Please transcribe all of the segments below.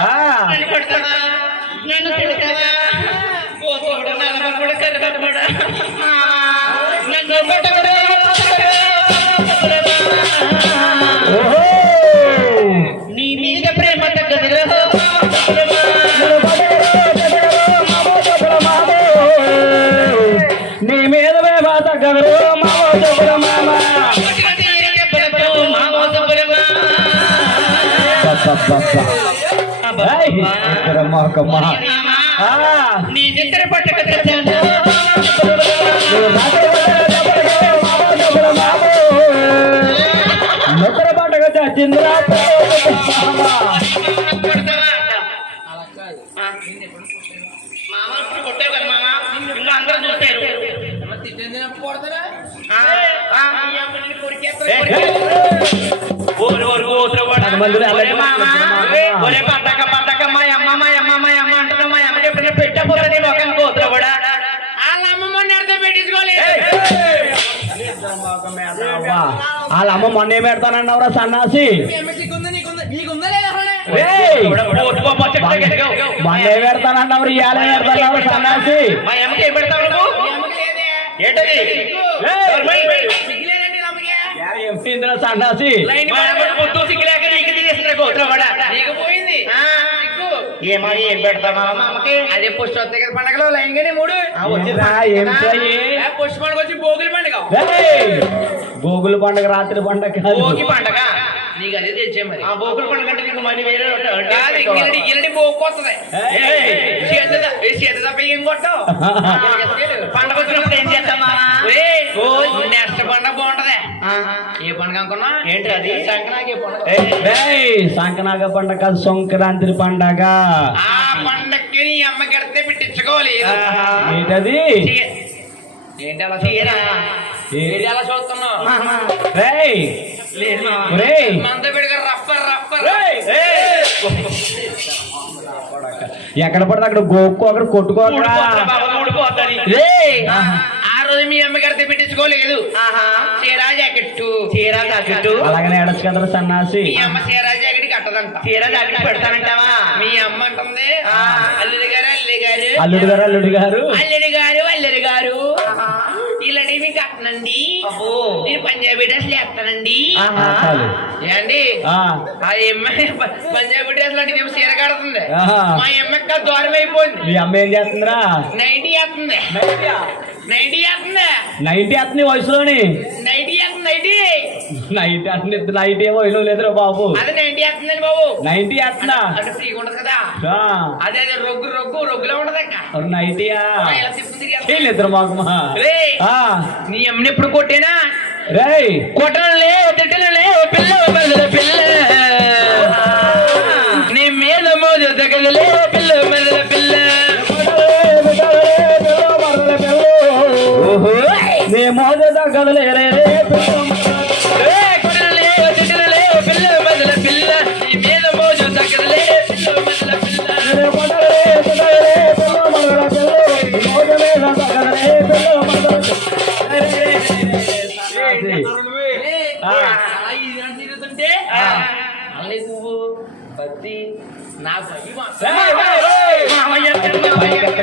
ఆ, నన్ను నీ నిద్ర పట్టక పండగ, పండగ, మా అమ్మ, మా అమ్మ, మా అమ్మ అంటున్నా, మా అమ్మకి ఎప్పుడైనా పెట్టకపోతే నీ ముఖం కోతురు కూడా. వాళ్ళ అమ్మమ్మ నడితే పెట్టించుకోలేదు. వాళ్ళ అమ్మ మొన్న ఏం పెడతానన్నావురా సన్నాసి. మొన్న ఏం పెడతానన్నావు ఇవాళ ఏం పెడతావు? సన్నాసి? మా అమ్మకి ఏం పెడతావు? ఏంటది? ఏంటిందిరా సన్నాసి. ఆ, ఏమా ఏం పెడతామా అమ్మకి? అదే పుష్ప దగ్గర పండగలో లైన్ గానే మూడు. పండుగ వచ్చి భోగుల పండుగ? గోగులు పండగ రాత్రి పండగ కాదు. భోగి పండగ? నీకు అదే తెచ్చే మరి? ఆ భోగుల పండుగ అంటే నీకు మనీ వేరే ఒకటి- ఒకటి కాదు పెట్టుకోవాలి. గిరడి గిరడి భోగు వస్తుంది ఏయ్, చేత చేత తప్ప ఏం కొట్టావు పండగ వచ్చినప్పుడు ఏం చేస్తామా నెక్స్ట్ పండగ బాగుంటది. ఏ పండగ అనుకున్నా? ఏంటి అది? సంక్రాంతి పండగ. కాదు సంక్రాంతి పండగ. ఆ పండగకి నీ అమ్మ గడితే పెట్టించుకోవాలి. ఏంటది? ఏంటి అలా ఏంటి అలా చూస్తున్నావు? ఎక్కడ పడితే అక్కడ గోక్కు అక్కడ కొట్టుకోకరా రోజు మీ అమ్మ గడితే పెట్టించుకోలేదు. చీర జాకెట్ చీర జాకెట్టు. అలాగనే ఎడచ్చు కదరా సన్నాసి. మీ అమ్మ చీర జాకెట్ కట్టదంట చీర జాకెట్ పెడతానంటావా? మీ అమ్మ అంటుంది ఆ. అల్లుడి గారు అల్లుడి గారు. అల్లుడు గారు అల్లుడు గారు. అల్లుడి గారు అల్లుడి గారు. ఇలాంటి మీకు కట్టనండి అబ్బో. నేను పంజాబీ డ్రెస్. చాలు. ఏండి ఆ, అమ్మాయి పంజాబీ డ్రెస్ లాంటి మేము చీర కడుతుంది. మా అమ్మక్క దూరం అయిపోయింది మీ అమ్మ ఏం చేస్తుందిరా? నైన్టీ వేస్తుంది. వేస్తుంది నైన్టీ అతని వయసులోని. వేస్తుంది నైట్ అతని నైట్ ఏమో ఇల్లు లేదురా బాబు. ఉండదు కదా. అదే అదే రొగ్గు రొగ్గు రొగ్గులో ఉండదు నైటీయా. ఇద్దరు మాకు నీ అమ్మని ఎప్పుడు కొట్టేనా? రేయ్. కొట్టనులే తిట్టనులే ఓ పిల్ల పిల్ల.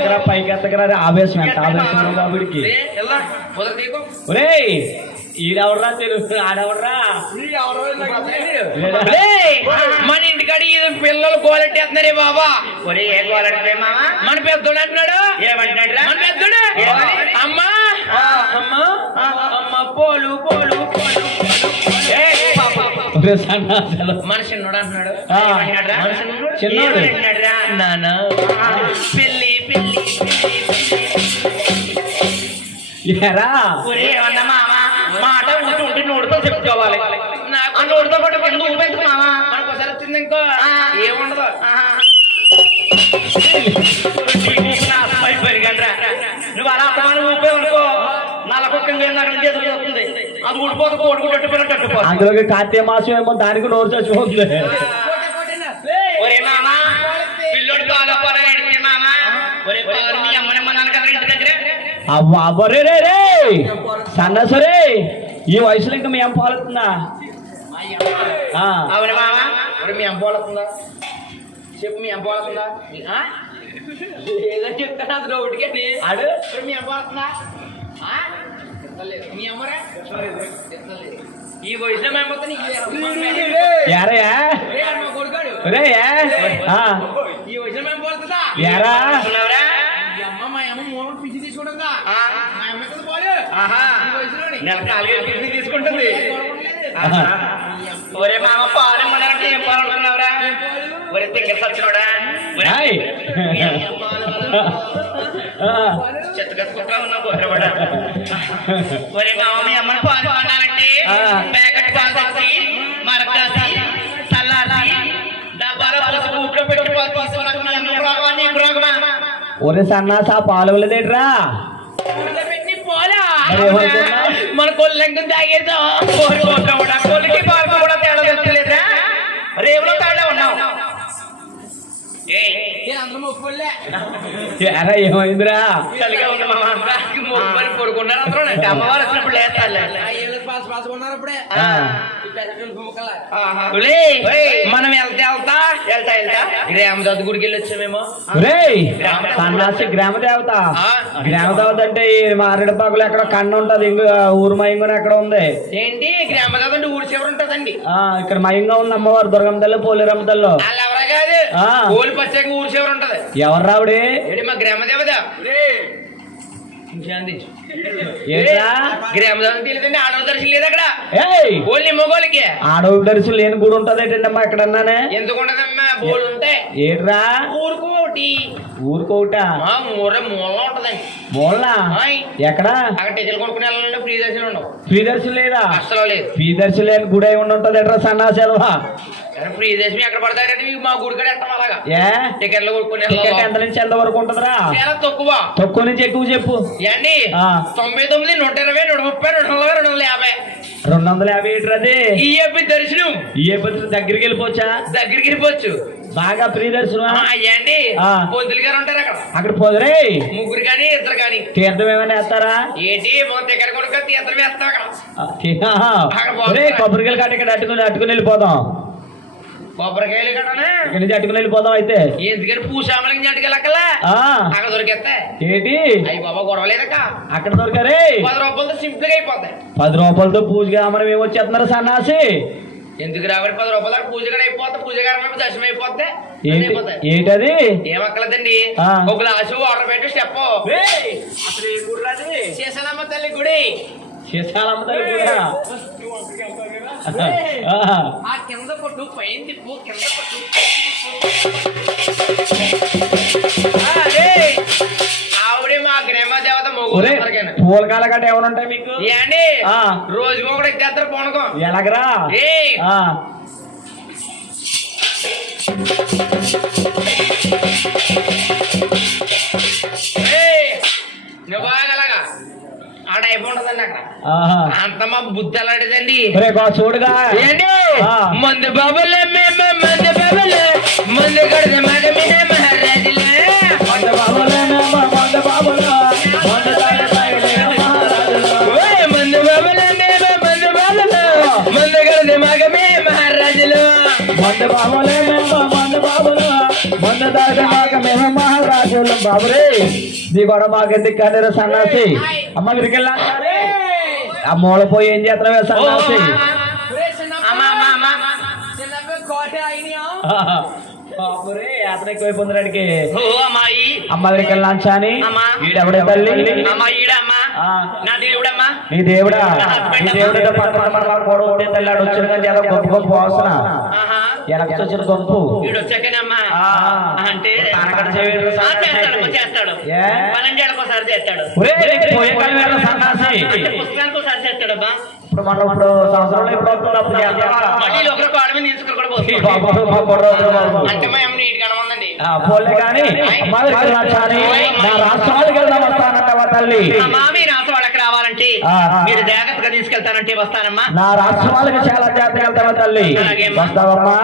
నా పై ఆవేశం ఎంత ఆవేశం బాబుడికి ఒరేయ్ ఈడెవడరా తెలుసు ఆడెవడరా మన ఇంటికాడ ఈ పిల్లలు గోలెట్టేస్తున్నారే బాబా ఒరే ఏ గోలెట్ మన పెద్దోడు అంటున్నాడు ఏమంటాడు మన పెద్దోడు అమ్మా అమ్మా అమ్మా పోలు పోలు పోలు ఏయ్, మన చిన్నోడు అంటున్నాడు మనిషి చిన్నోడు. ఏమంటున్నాడురా? నాన్న ఆ. పెళ్ళి పెళ్ళి ఏరా ఒరే అన్న మామ? మాట ఊటి ఉంటే నోటితో చెప్పుకోవాలి. నాకు ఆ నోటితో పాటు కింద ఊపెందుకు మామ. మనకు ఒకసారి వచ్చింది ఇంకో. ఆ. ఏముండదు. నువ్వు అలా అర్థమాన ఊపే అనుకో. అందులోకి కార్తీక మాసం ఏమో దానికి నోరు చచ్చిపోతుంది. అవ్వ అవ్వరే రే రే సన్నసరే ఈ వయసులో ఇంకా మేము పాలుతుందా అవును మామ? మీ అమ్మ వాళ్ళకుందా చెప్పు మీ అమ్మ ఆ? ఏదో చెప్తాను అది ఒకటికి మరి మీ అమ్మ? చెప్తలేదు. మీ అమ్మరా. ఈ వయసులో మేము నీకు యారయ్యా ఈ వయసులో మేము పోతుందా యారా. మా అమ్మ మూల పిచ్చి తీసుకుంటుందా పోడు ఆహా. ఈ వయసులోని. నెల నాలుగేళ్ళు పిలిచి తీసుకుంటుంది. ఒరే మామ పాలు ఇమ్మన్నారంటే ఏం పాలు? అనుకున్నావురా ఒరే. తింగ సచ్చినోడా చెత్త కట్టుకుంటా ఉన్నావు గొర్రెబడ ఒరే మామ మీ అమ్మని పాలు ఆ. ప్యాకెట్ పాలు తెచ్చి ఒరే సన్నాస ఆ పాలు ఇవ్వలేదేట్రా? ఊళ్ళో పెట్టి పోలా మరి ఏమనుకున్నావ్? మన కొల్లెంకం తాగేద్దాం. కోరి కొట్టవుడా కోలికి పాలు కూడా తేడా తెలుస్తలేదా రేవులో తాడే ఉన్నావు? యారా ఏమైందిరా. మనం వెళ్తా వెళ్తా. వెళ్తా వెళ్తా. గ్రామదత్త గుడికి సన్నాసి గ్రామ దేవత. గ్రామ దేవత అంటే ఈ మారేడుపాకులు ఎక్కడ కన్ను ఉంటది ఇంకో ఊరు మయంగా ఎక్కడ ఉంది. ఏంటి? గ్రామదత్త అంటే ఊరి చివరి ఉంటదండి. ఆ ఇక్కడ మయంగా ఉంది అమ్మవారు దుర్గమ్మ తల్లి పోలేరమ్మ తల్లి. ఓలి పచ్చాక ఊరి చివరి ఉంటది. ఎవరు రావుడి? మా గ్రామ దేవత శాంతి ఏట్రా? గ్రామదత్త తెలియదండి ఆడవ దర్శనం లేని గుడి ఉంటది ఏంటమ్మా ఇక్కడ అన్నానే ఎందుకు ఉండదమ్మా? బోల్ ఉంటాయి. ఏట్రా? ఊరుకు. ఊరుకోట. మా ఊర మూల ఉంటదండి ఆయ్. ఎక్కడ? అక్కడ టికెట్ కొనుక్కునే వెళ్ళాలంటే ఫ్రీ దర్శనం ఉండవు. ఫ్రీ దర్శనం లేదా? అస్సలు లేదు. ఫ్రీ దర్శనం లేని గుడి అయి ఉండి ఉంటది ఎట్రా సన్నాసెలవా ఫ్రీ దర్శనం ఎక్కడ పడతారంటే మా గుడి కాడ ఎత్తాం అలాగా? ఏ? టికెట్లు కొనుక్కునే టికెట్ ఎంత నుంచి ఎంత వరకు ఉంటదిరా? చాలా తక్కువ. తక్కువ నుంచి ఎక్కువ చెప్పు. ఏండి. తొంభై తొమ్మిది నూట ఇరవై నూట ముప్పై రెండు వందల రెండు వందల యాభై. రెండు వందల యాభై ఏట్రా అది? ఈ దర్శనం. పత్రి దగ్గరికి వెళ్ళిపోవచ్చా? దగ్గరికి వెళ్ళిపోవచ్చు. బాగా ఫ్రీ దర్శనం అయ్యండి. ఆ. పొద్దులు గారు ఉంటారు అక్కడ. అక్కడ పోదురే. ముగ్గురు కానీ ఇద్దరు కానీ తీర్థం ఏమైనా వేస్తారా? ఏంటి? మొత్తం టికెట్ కొనుక్కొని తీర్థం వేస్తాం అక్కడ. కొబ్బరికాయలు కట్ట ఇక్కడ అట్టుకుని అట్టుకుని వెళ్ళిపోదాం. కొబ్బరికాయలు కట్టనే? ఇక్కడ నుంచి అట్టుకుని వెళ్ళిపోదాం అయితే. ఎందుకని పూసామలకి అక్కడ దొరికేస్తే ఏంటి? అయ్యి బాబా అక్కడ దొరకరే పది రూపాయలతో సింపుల్గా అయిపోతాయి. పది రూపాయలతో పూజగా మనం ఏమొచ్చేస్తున్నారు సన్నాసి. ఎందుకు రావాలి? పది రూపాయల దాకా పూజ కూడా అయిపోతే పూజ గారు దర్శనం అయిపోతే ఏంటది? ఏమక్కలేదండి. ఒక గ్లాసు వాటర్ పెట్టి స్టెప్. అసలు ఏ గుడి రాది? చేసానమ్మ తల్లి గుడి. చేసాలమ్మ తల్లి కూడా ఆ, కింద కొట్టు పైన తిప్పు కింద కొట్టు ఒరే మొగ్గు పూలకాల గట్ట ఏమైనా ఉంటాయి మీకు? ఏండి? ఆ. రోజుకి ఒకటి ఇచ్చేస్తారు పోనకం. ఎలాగరా? ఆడ అయిపోతుందండి అక్కడ. అంత మా బుద్ధి అలాంటిదండి. చూడుగా. ఏంటి. మందు బాబులే మేము మందు బాబులే. మందు కడితే మాట మీద మహారాజులే. మంద బాబులే మేము, మంద బాబులు, బాబులే మేము, బాబులు, మాక మేము మహారాజులు బాబురే. నీ గొడవ మాకెందుకు కానీ సన్నాసి? అమ్మ విరికెళ్ళా ఆ మూల పోయి ఏం చేస్తున్నావే సన్నాసి? బాబురే అమ్మాయి. అమ్మ. ఈడెవడే తల్లి? అమ్మా ఈడమ్మా ఆ. నా దేవుడమ్మా నీ దేవుడా నీ దేవుడితో పక్కన మన కూడా ఉంటే తెల్లాడు వచ్చిన కానీ ఏదో గొప్ప గొప్ప వాసన. వచ్చిన గొంపు. అంటే. చేస్తాడు ఇప్పుడు మనం ఇప్పుడు సంవత్సరంలో ఇప్పుడు పోలే కానీ నా రాష్ట్రాలకు వెళ్దాం తల్లి? ఆ. మీరు జాగ్రత్తగా తీసుకెళ్తానంటే వస్తానమ్మా. నా రాష్ట్రాలకు చాలా జాగ్రత్తగా తల్లి. వస్తావమ్మా.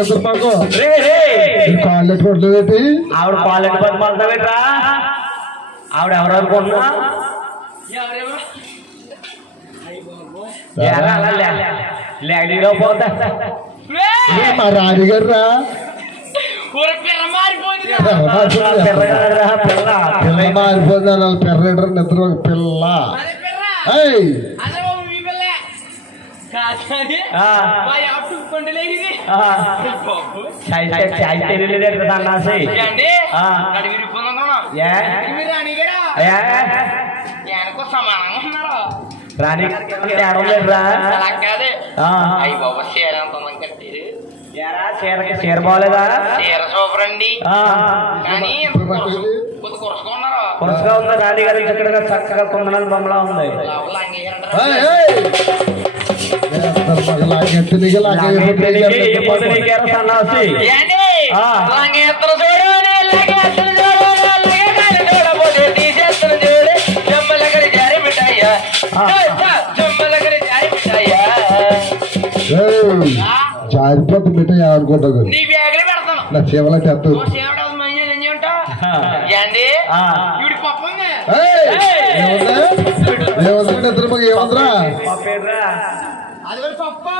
నిద్ర మాకు ఆవిడ పాలెట్ పది మళ్తావేట్రా ఆవిడ ఎవరు అనుకుంటున్నా? లేడీలో పోతా. ఏ, మా రాణిగారు రా. పిల్ల మారిపోయింది. పిల్ల నిద్ర పిల్లే. రాణి తేడం లేదురా. అలా కాదు. ఆ. అయ్యి బాబు చీర ఎంత ఉందని కట్టారు. ఏరా చీరకి చీర బాగోలేదా? చీర సూపర్ అండి. ఆ. కానీ కొద్ది కొరసుకున్నారు వరుసగా ఉంది రాణి గారి ఇక్కడ చక్కగా కొందనాలు బొమ్మలా ఉంది. సన్నాసి. లంగేత్తలు చూడు లంగేత్తలు చూడు లంగేత్తలు చూడబోతే తీసేత్తలు చూడు జమ్మలకడి జారి మిఠాయ్యా ఆ. జమ్మలకడి జారి మిఠాయ్యా ఏయ్, జారిపోతుంది మిఠ అనుకుంటావు నీ బ్యాగులు పెడతాను నా నిద్ర మాకు ఏముందిరా కూడా పప్పు.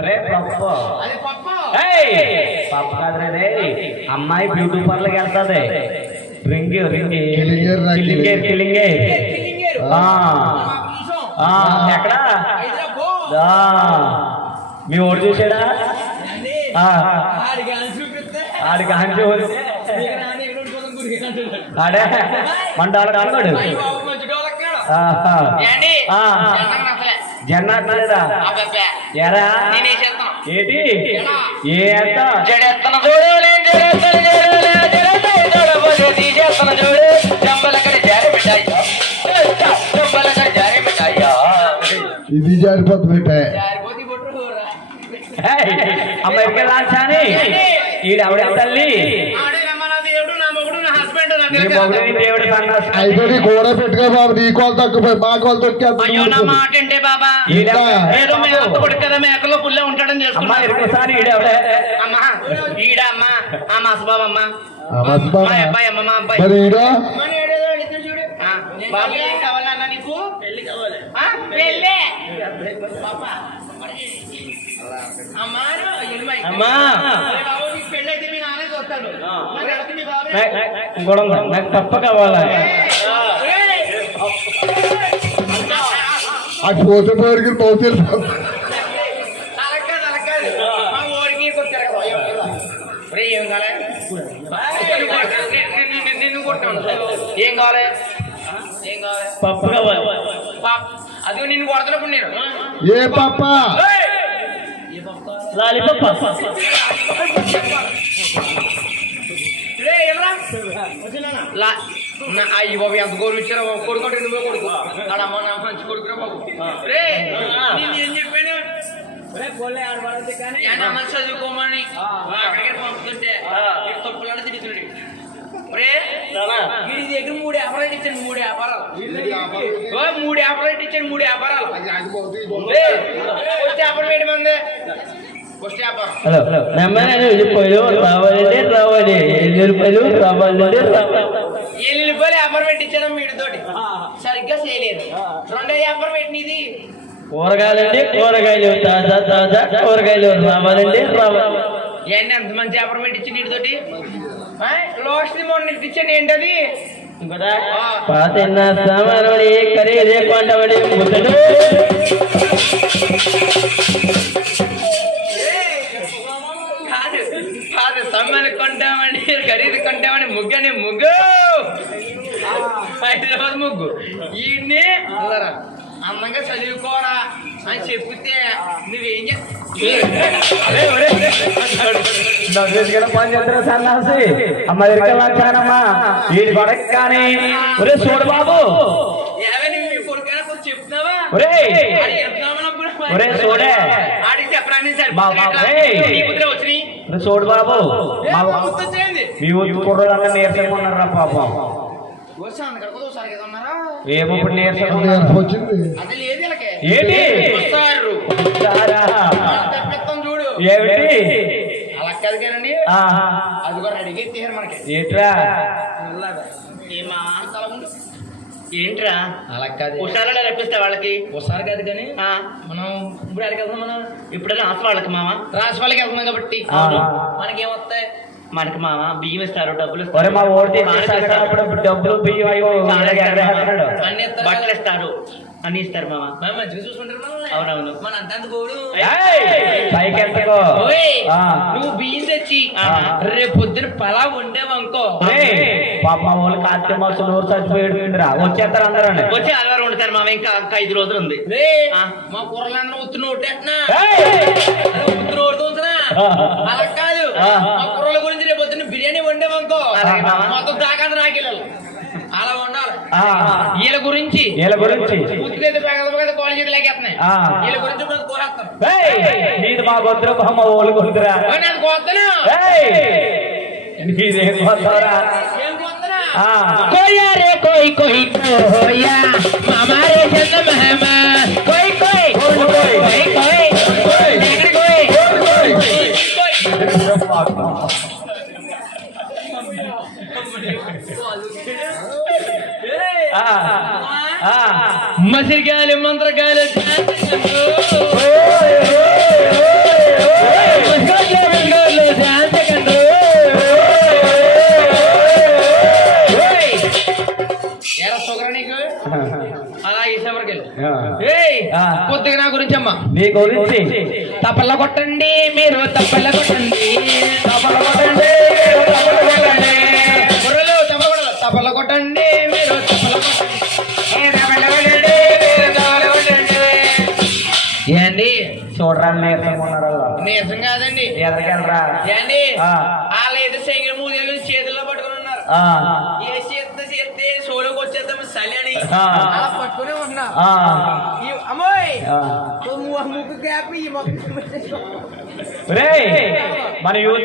రే పప్పు. అది పప్పు. ఏయ్! పప్పు కాదురా రే. అమ్మాయి బ్యూటీ పార్లర్కి వెళ్తాది. Ring ring. కిలింగే కిలింగే కిలింగేరు. ఆ. మా వంశం. ఆ, ఎక్కడ? మీ ఓడి చూసాడా? ఏండి? ఆ, ఆడికి వస్తే అంటున్నాడు. ఆడే? మండాలు కానుకోడు అయ్య బాబు మంచి డోలక్కాడు. ఆహా. ఏండి? ఆ. జనం నచ్చలే. జన్న అట్లేదా అబ్బబ్బే. ఎరా నేనేసేస్తాను. ఏంటి ఏ అంత జడెత్తను చూడు, నేను జడెత్తను చూడు, నేను జడెత్తను చూడబోతే తీసేత్తను చూడు. జంబలకడి జారి మిఠాయ్యా. జంబలకడి జారి మిఠాయ్యా. ఇది జారిపోతుంది మిఠ జారిపోతే బొట్టు కూర. అమెరికా లాంచాని ఈడెవడే తల్లి ఆడే రమ్మన్న దేవుడు, నా మొగుడు, నా హస్బెండ్, నా నీ పిల్లకాయలు. మొగుడు నీ దేవుడు సన్నాసి. అయిపోయి కూడా పెట్టుకో బాబు నీ కోలు తక్కువ మా కోలు అయ్యో నా తొక్కేస్తా మేనత్త కొడుకు కదా మేకలో పుల్లే ఉంటాడని అమ్మా చేసుకున్నా ఇరుకుసారి ఈడెవడే? అమ్మా ఈడ అమ్మా ఆ మసబాబు అమ్మా. మా అబ్బాయి. అమ్మ మా బాబు ఏం కావాలన్నా నీకు? పెళ్ళి కావాలి పెళ్ళి పాపా. నీకు మీ మీ తప్ప కావాలా! ఆ ఫోటో పేరుకి కొట్టారు. ఒరేయ్, ఏం కావాలి? పప్పు కావాలి పాప అది నిన్ను కొడుతున్నప్పుడు నేను. ఏ పాప లాలిపప్ప. రేయ్, ఎవరా? లా- నా- అయ్యి బాబు ఎంత గౌరవ ఇచ్చారా బాబు కొడుకు అంటే నువ్వే కొడుకు? ఆడమ్మ నా మంచి కొడుకురా బాబు. రే నేను ఏం చెప్పాను? ఏడమ్మ చదువుకోమని అక్కడికి పంపుతుంటే తప్పులాడ తిరుగుతున్నాడు. రే వీడి దగ్గర మూడు వ్యాపారాలు ఇచ్చాను మూడు వ్యాపారాలు. ఓ, మూడు వ్యాపారాలు ఇచ్చాను మూడు వ్యాపారాలు. రే, ఫస్ట్ వ్యాపారం వేయడం ఫస్ట్ వ్యాపారం. హలో నెమ్మది రావాలంటే రావాలి ఎన్ని రూపాయలు రావాలంటే రావాలి. వ్యాపారం పెట్టించాను వీడితోటి. సరిగ్గా చేయలేదు. రెండో వ్యాపారం పెట్టినది కూరగాయలండి కూరగాయలు తాజా తాజా కూరగాయలు రావాలండి రావాలి. ఏంటి అంత మంచి వ్యాపారం పెట్టించి నీటితోటి లోస్ట్ మొన్న ఇచ్చాను ఏంటది? పాతిన్న సామానుడి ఖరీదే కొండవడి ముద్దడు కాదు కాదు సమ్మని కొంటామని ఖరీదు కొంటామని ముగ్గని ముగ్గు. హైదరాబాద్ ముగ్గు. ఈయన్ని అందంగా చదువుకోరా అని చెప్తే నువ్వేం సన్నాసి అమ్మ వచ్చానమ్మా. ఈ గొడవ కానీ ఒరే. చూడు. బాబు ఏమైనా మీ. ఒరే. చూడే చూడు బాబు. ఊరు కుర్రోళ్ళందరూ నీరసంగా ఉన్నారా పాపం. ఏమో ఏంటి? ఏమిటి? అలా కాదు కానండి. అది కూడా రెడీగా ఎత్తేసారు మనకి. ఏట్రా? ఏంట్రా? అలా కాదు. హుషారాలు రప్పిస్తా వాళ్ళకి. ఒకసారి కాదు కానీ ఆ, మనం ఇప్పుడు వెళ్తాం మనం? ఇప్పుడు రాసి వాళ్ళకి మామ. రాసి వాళ్ళకి వెళ్తున్నాం కాబట్టి. ఆహా. మనకేమొస్తాయి? మనకి మామ బియ్యం ఇస్తారు డబ్బులు మా డబ్బులు బియ్యం అయ్యో. బట్టలు ఇస్తారు. అన్ని ఇస్తారు మామ. మంచిగా చూసుకుంటారు మనల్ని. అవునవును. మన అంత గోడు. ఏయ్! పైకి ఎత్తకో. ఓయ్, ఆ. నువ్వు బియ్యం తెచ్చి. రేపు పొద్దున పలా వండేవనుకో. ఒరేయ్, పాప మా వాళ్ళు కార్తీక మాసం నూరు చచ్చిపోయాడు వచ్చేస్తారు అందరూ వచ్చి ఆదివారం వండుతారు మామ ఇంకా ఐదు రోజులు ఉంది. మా కూరలందరూ ఉత్తున ఒట్టేస్తున్నా. ఉత్తరు ఓడుతుంటున్నా? అలా కాదు. మా గురించి రేపు పొద్దున్న బిర్యానీ వండేవనుకో అలాగే మామ. మొత్తం దాకా నాకెళ్ళాలి అలా వండాలి వీళ్ళ గురించి వీళ్ళ మా ఏయ్ ఆ. కొద్దిగా నా గురించి అమ్మా నీ గురించి? తప్పల్ల కొట్టండి మీరు చూడరా. నీరసం కాదండి ఎదరికెళ్ళరా ఏండి ఆ. వాళ్ళు ఏదో శంకర మూదేవి చేతుల్లో పట్టుకుని ఉన్నారు ఏ చేత చేస్తే షోలోకి వచ్చేద్దాం చలి అని. అలా పట్టుకునే అమ్మోయ్ గ్యాప్ ఈ మన యూత్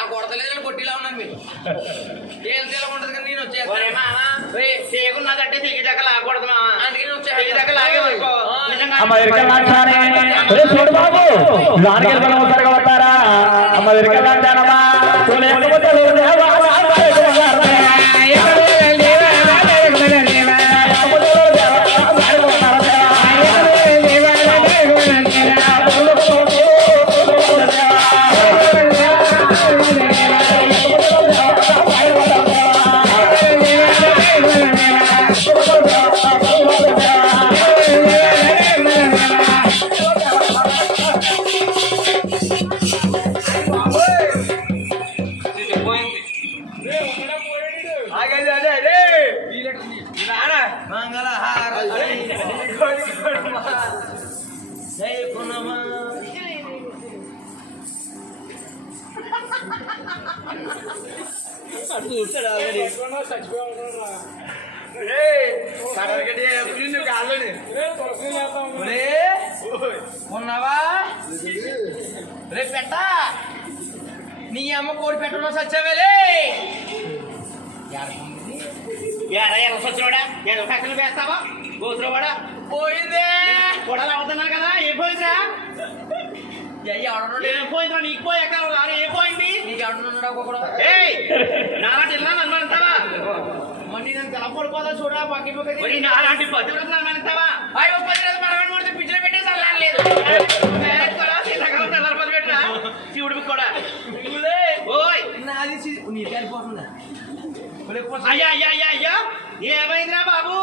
ఉన్నాను అందరూ ఏరా ఆ కొడతలేదు కానీ కొట్టిలా ఉన్నాను మీరు. ఏం తెల ఉంటుంది కానీ నేను వచ్చేస్తాను చేయకున్నదంటే తెగి దగ్గర లాగకూడదు మామ. అందుకే నేను వచ్చే తెగి దగ్గర లాగే వరకు. అమ్మ చూడు బాబు. వస్తారా? అమ్మ ఉన్నావా? రేపు పెట్ట? నీ అమ్మ కోడి పెట్టడం సచ్చావేలే ఎరా ఎర్ర సచ్చినోడా ఎర్ర ఫ్యాక్టరీలు వేస్తావా గోతురవాడా పోయిందే. కొడాలి అవుతున్నారు కదా ఏం ఎవడన్నాడు ఏం పోయిందిరా నీకు పోయాక రాని ఏం పోయింది నాలాంటి ఇల్లు నన్ను అంటావా మళ్ళీ నేను తెల పడిపోదా చూడరా పక్కి పక్కకి మరి నాలాంటి పద్ధతులు అయ్యా అయ్యా అయ్యా అయ్యా. ఏమైందిరా బాబు?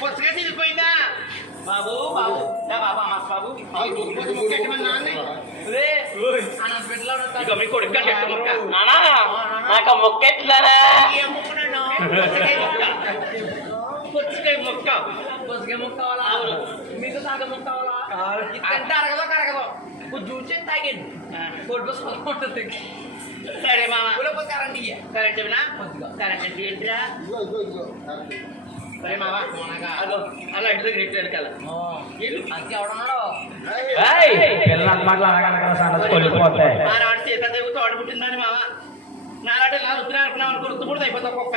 పుస్తకం తిరిగిపోయిందా బాబు బాబు. రా బాబు అమ్మ బాబు. నాకు ముక్క నాన్న? పుచ్చకాయ ముక్క. పుచ్చకాయ ముక్క. కావాలా? మీకు తాగ ముక్క కావాలా? తింటే అరగదో కరగదో. కొంచెం చేసి తాగండి. పుస్తకం ఉంటుంది. సరే మామ. కరెంట్ కరెంట్ ఏంటిరా? సరే మామ. అదో అలా ఇంటి దగ్గర ఇటు వెనకాల. అంతే ఎవడన్నాడు ఏయ్, పిల్లలు మాటలు అనగనగా కొలిపోతాయి. మా నాడు సీత దేవి తోడు పుట్టిందని మామ. నాలాంటి నా రుద్దున అనుకున్నాం అనుకో కూడా అయిపోతా ఒక్కొక్క.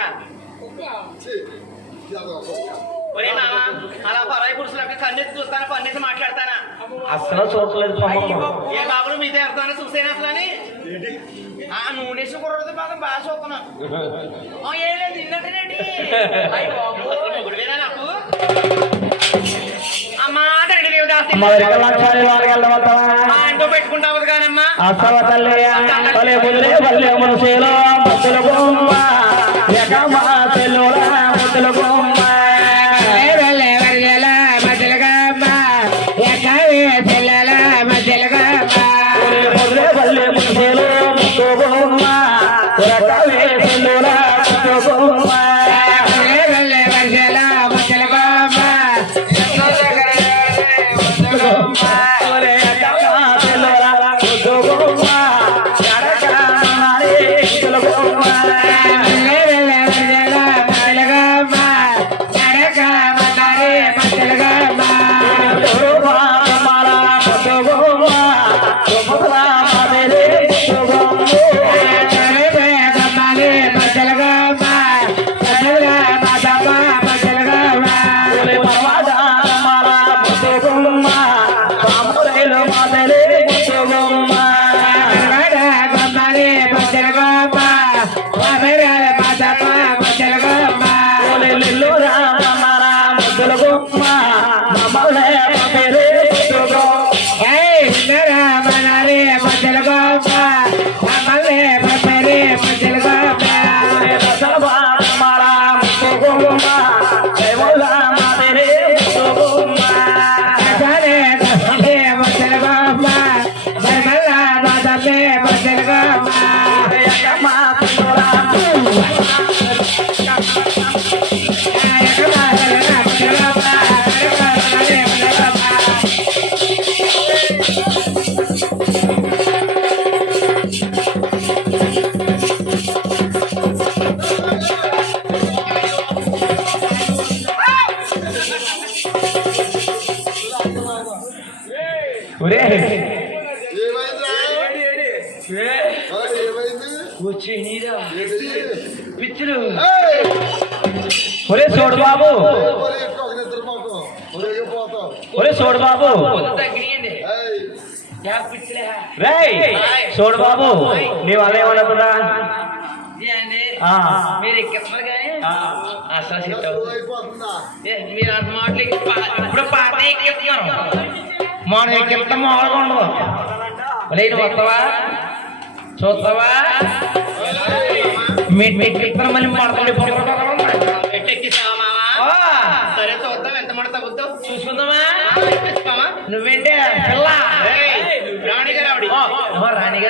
ఒరే మామ అలా పరాయి పురుషులకు కన్నెత్తి చూస్తానా పన్నెత్తి మాట్లాడతానా? అసలు చూడలేదు. ఏ బాబులు మీతో చూసేనా అసలు అని? ఆ నూనె కుర్రది మాత్రం బాగా చూస్తున్నా ఆ, ఏం లేదు తిన్నట్టేనండి అయ్య బాబు అసలు మొగుడువేనా నాకు. అమ్మా తండ్రి దేవదాసి పెట్టుకుంటావు కానమ్మా తల్లి వల్లే మనసేలో బొమ్మ. ఎగమా బొమ్మ ఎగవే ఒరే? పిచ్చులు! ఒరే చూడు బాబు. ఒరే, చూడు బాబు. రేయ్ చూడు బాబు నీ వల్ల ఆ. మీరు ఎక్కిస్తున్నారు కానీ అసలు సెట్ మీరు అంత మాటలు ఇప్పుడు పాత ఎక్కిస్తున్నారు మనం ఎక్కిస్తాం మామూలుగా ఉండదు. లేదు వస్తావా? చూస్తావా? మీ- మీ ఎక్కిస్తాను మళ్ళీ పడుతుంది ఎట్టెక్కిస్తావా మావా? సరే చూద్దాం. ఎంత చూసుకుందామా? నువ్వేంటే పిల్ల? రాణిగా రావడి రాణిగా